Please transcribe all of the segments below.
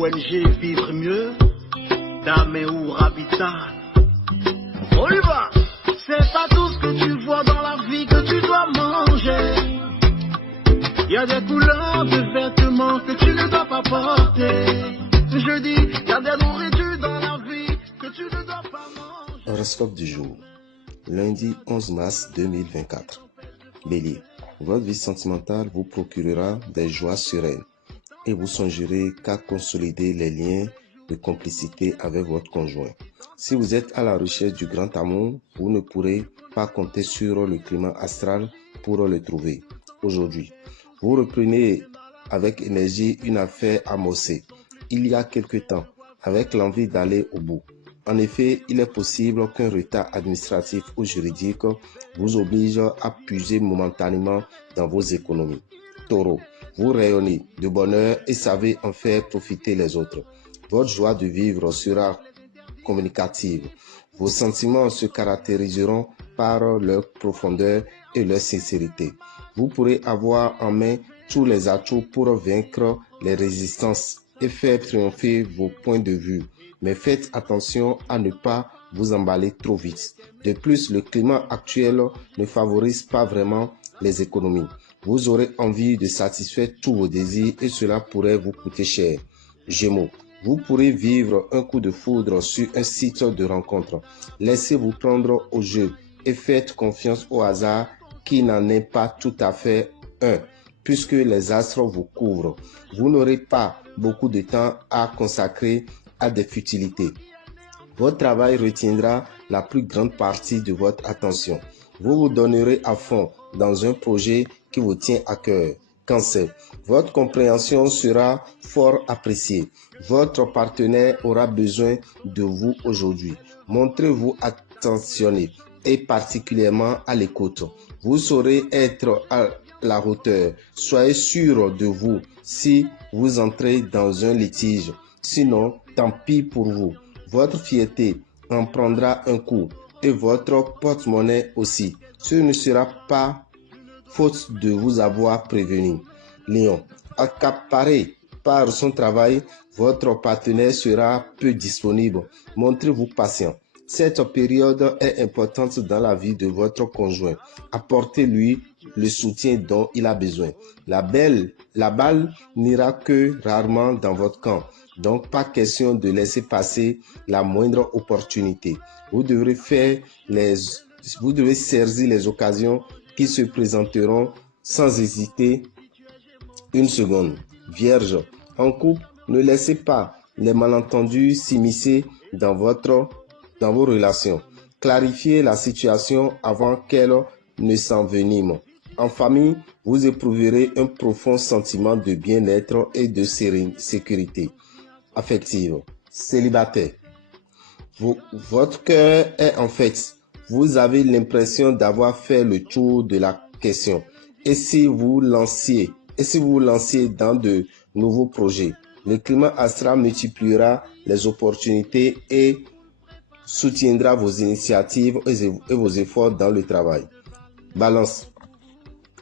ONG Vivre Mieux, Dame ou Habitat. On y va. C'est pas tout ce que tu vois dans la vie que tu dois manger. Il y a des couleurs de vêtements que tu ne dois pas porter. Je dis, il y a des nourritures dans la vie que tu ne dois pas manger. Horoscope du jour. Lundi 11 mars 2024. Bélier. Votre vie sentimentale vous procurera des joies sereines et vous songerez qu'à consolider les liens de complicité avec votre conjoint. Si vous êtes à la recherche du grand amour, vous ne pourrez pas compter sur le climat astral pour le trouver. Aujourd'hui, vous reprenez avec énergie une affaire amorcée il y a quelque temps, avec l'envie d'aller au bout. En effet, il est possible qu'un retard administratif ou juridique vous oblige à puiser momentanément dans vos économies. Taureau, vous rayonnez de bonheur et savez en faire profiter les autres. Votre joie de vivre sera communicative. Vos sentiments se caractériseront par leur profondeur et leur sincérité. Vous pourrez avoir en main tous les atouts pour vaincre les résistances et faire triompher vos points de vue. Mais faites attention à ne pas vous emballer trop vite. De plus, le climat actuel ne favorise pas vraiment les économies. Vous aurez envie de satisfaire tous vos désirs et cela pourrait vous coûter cher. Gémeaux, vous pourrez vivre un coup de foudre sur un site de rencontre. Laissez-vous prendre au jeu et faites confiance au hasard qui n'en est pas tout à fait un, puisque les astres vous couvrent. Vous n'aurez pas beaucoup de temps à consacrer à des futilités. Votre travail retiendra la plus grande partie de votre attention. Vous vous donnerez à fond dans un projet qui vous tient à cœur. Cancer, votre compréhension sera fort appréciée. Votre partenaire aura besoin de vous aujourd'hui. Montrez-vous attentionné et particulièrement à l'écoute. Vous saurez être à la hauteur. Soyez sûr de vous si vous entrez dans un litige. Sinon, tant pis pour vous. Votre fierté en prendra un coup et votre porte-monnaie aussi. Ce ne sera pas faute de vous avoir prévenu. Lion, accaparé par son travail, votre partenaire sera peu disponible. Montrez-vous patient. Cette période est importante dans la vie de votre conjoint. Apportez-lui le soutien dont il a besoin. La balle n'ira que rarement dans votre camp. Donc, pas question de laisser passer la moindre opportunité. Vous devez saisir les occasions qui se présenteront sans hésiter une seconde. Vierge, en couple, ne laissez pas les malentendus s'immiscer dans vos relations. Clarifiez la situation avant qu'elle ne s'envenime. En famille, vous éprouverez un profond sentiment de bien-être et de sécurité affective. Célibataire, votre cœur est en fête. Vous avez l'impression d'avoir fait le tour de la question. Et si vous lanciez dans de nouveaux projets, le climat astral multipliera les opportunités et soutiendra vos initiatives et vos efforts dans le travail. Balance.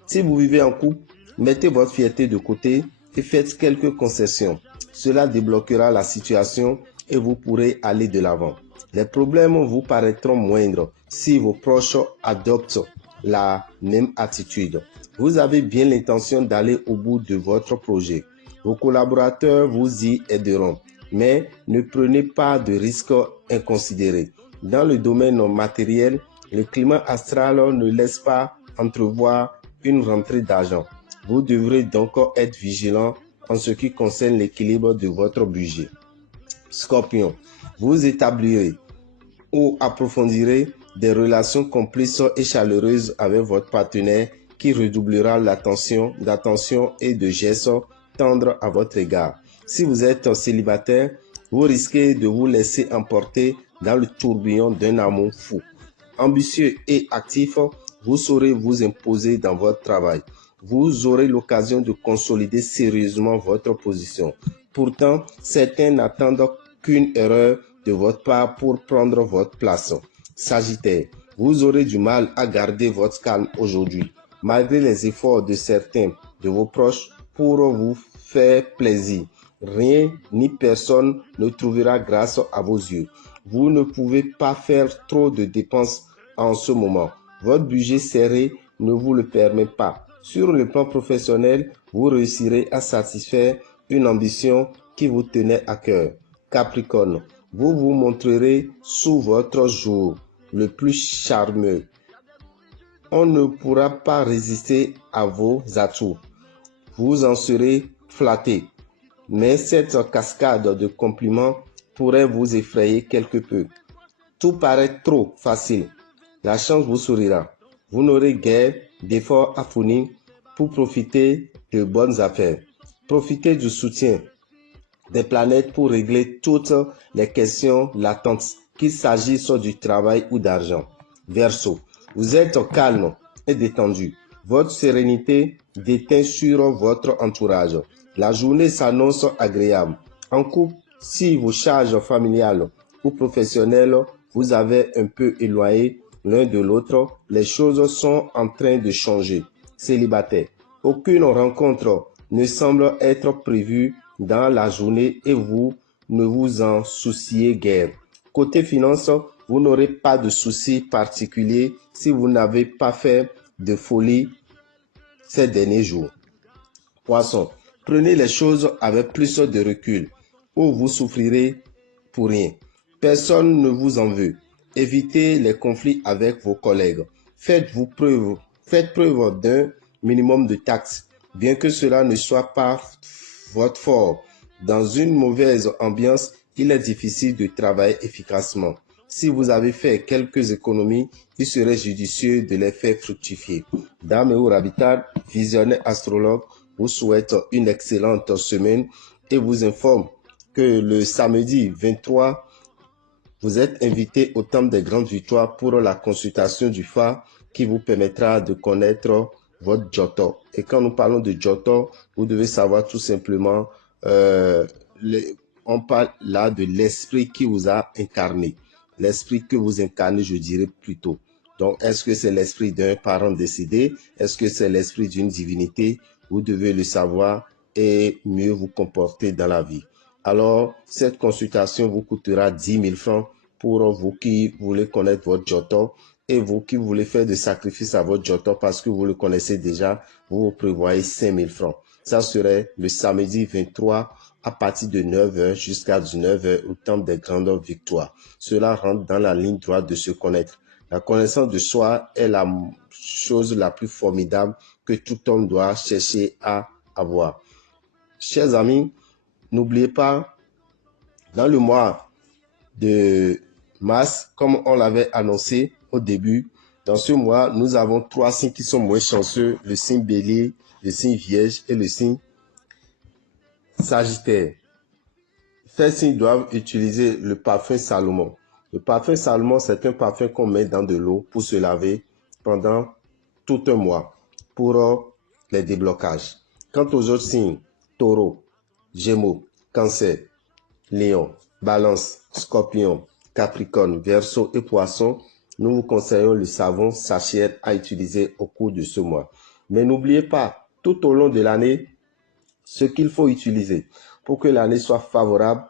Si vous vivez en couple, mettez votre fierté de côté et faites quelques concessions. Cela débloquera la situation et vous pourrez aller de l'avant. Les problèmes vous paraîtront moindres si vos proches adoptent la même attitude. Vous avez bien l'intention d'aller au bout de votre projet. Vos collaborateurs vous y aideront, mais ne prenez pas de risques inconsidérés. Dans le domaine matériel, le climat astral ne laisse pas entrevoir une rentrée d'argent. Vous devrez donc être vigilant en ce qui concerne l'équilibre de votre budget. Scorpion, vous établirez ou approfondirez des relations complices et chaleureuses avec votre partenaire qui redoublera d'attention et de gestes tendres à votre égard. Si vous êtes célibataire, vous risquez de vous laisser emporter dans le tourbillon d'un amour fou. Ambitieux et actif, vous saurez vous imposer dans votre travail. Vous aurez l'occasion de consolider sérieusement votre position. Pourtant, certains n'attendent qu'une erreur de votre part pour prendre votre place. Sagittaire, vous aurez du mal à garder votre calme aujourd'hui, malgré les efforts de certains de vos proches pour vous faire plaisir. rien ni personne ne trouvera grâce à vos yeux. Vous ne pouvez pas faire trop de dépenses en ce moment. Votre budget serré ne vous le permet pas. Sur le plan professionnel, vous réussirez à satisfaire une ambition qui vous tenait à cœur. Capricorne, vous vous montrerez sous votre jour le plus charmeux. On ne pourra pas résister à vos atouts. Vous en serez flatté. Mais cette cascade de compliments pourrait vous effrayer quelque peu. Tout paraît trop facile. La chance vous sourira. Vous n'aurez guère d'efforts à fournir pour profiter de bonnes affaires. Profitez du soutien des planètes pour régler toutes les questions latentes, qu'il s'agisse du travail ou d'argent. Verseau, vous êtes calme et détendu. Votre sérénité déteint sur votre entourage. La journée s'annonce agréable. En couple, si vos charges familiales ou professionnelles vous avez un peu éloigné l'un de l'autre, les choses sont en train de changer. Célibataire, aucune rencontre ne semble être prévue dans la journée et vous ne vous en souciez guère. Côté finance, vous n'aurez pas de soucis particuliers si vous n'avez pas fait de folie ces derniers jours. Poisson, prenez les choses avec plus de recul ou vous souffrirez pour rien. Personne ne vous en veut. Évitez les conflits avec vos collègues. Faites preuve d'un minimum de tact, bien que cela ne soit pas votre fort. Dans une mauvaise ambiance, il est difficile de travailler efficacement. Si vous avez fait quelques économies, il serait judicieux de les faire fructifier. Dame et Rabital, visionnaire astrologue, vous souhaite une excellente semaine et vous informe que le samedi 23, vous êtes invité au Temple des Grandes Victoires pour la consultation du phare qui vous permettra de connaître votre Joto. Et quand nous parlons de Joto, vous devez savoir tout simplement, on parle là de l'esprit qui vous a incarné. L'esprit que vous incarnez, je dirais plutôt. Donc, est-ce que c'est l'esprit d'un parent décédé? Est-ce que c'est l'esprit d'une divinité? Vous devez le savoir et mieux vous comporter dans la vie. Alors, cette consultation vous coûtera 10 000 francs pour vous qui voulez connaître votre Joto et vous qui voulez faire des sacrifices à votre Joto parce que vous le connaissez déjà, vous prévoyez 5 000 francs. Ça serait le samedi 23 à partir de 9h jusqu'à 19h au Temple des Grandes Victoires. Cela rentre dans la ligne droite de se connaître. La connaissance de soi est la chose la plus formidable que tout homme doit chercher à avoir. Chers amis, n'oubliez pas, dans le mois de mars, comme on l'avait annoncé au début, dans ce mois, nous avons 3 signes qui sont moins chanceux, le signe Bélier, le signe Vierge et le signe Sagittaire. Ces signes doivent utiliser le parfum Salomon. Le parfum Salomon, c'est un parfum qu'on met dans de l'eau pour se laver pendant tout un mois pour les déblocages. Quant aux autres signes, Taureau, Gémeaux, Cancer, Lion, Balance, Scorpion, Capricorne, Verseau et Poisson, nous vous conseillons le savon Sachiel à utiliser au cours de ce mois. Mais n'oubliez pas, tout au long de l'année, ce qu'il faut utiliser pour que l'année soit favorable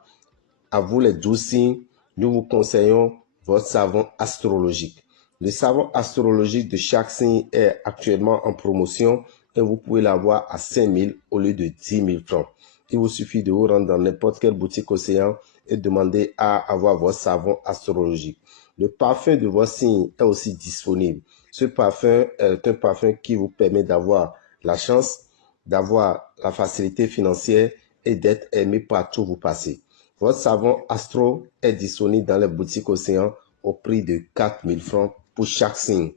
à vous les 12 signes, nous vous conseillons votre savon astrologique. Le savon astrologique de chaque signe est actuellement en promotion et vous pouvez l'avoir à 5 000 au lieu de 10 000 francs. Il vous suffit de vous rendre dans n'importe quelle boutique Océan et demander à avoir votre savon astrologique. Le parfum de votre signe est aussi disponible. Ce parfum est un parfum qui vous permet d'avoir la chance, d'avoir la facilité financière et d'être aimé partout où vous passez. Votre savon Astro est disponible dans les boutiques Océan au prix de 4 000 francs pour chaque signe.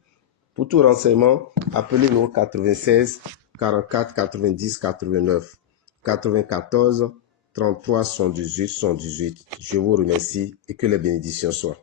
Pour tout renseignement, appelez-nous 96 44 90 89 94 33 78 78. Je vous remercie et que les bénédictions soient.